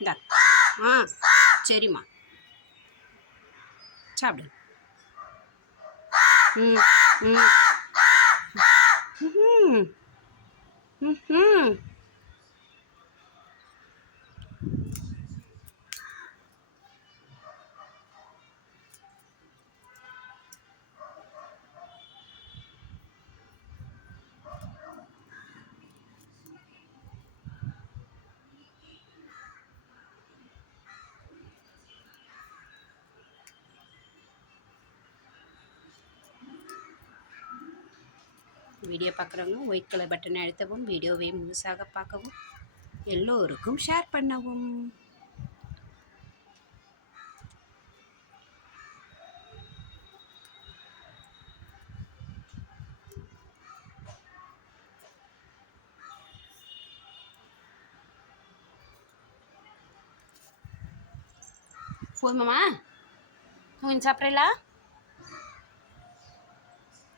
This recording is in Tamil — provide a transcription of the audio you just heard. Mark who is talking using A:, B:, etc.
A: இந்தா. ஆ சரிம்மா. சாப்பிடு. ம் ம். ம் ம் வீடியோ பார்க்குறவங்க ஒயிட் கலர் பட்டனை அழுத்தவும் வீடியோவை முழுசாக பார்க்கவும் எல்லோருக்கும் ஷேர் பண்ணவும். போதுமாம்மா? கொஞ்சம் சாப்பிட்றீங்களா?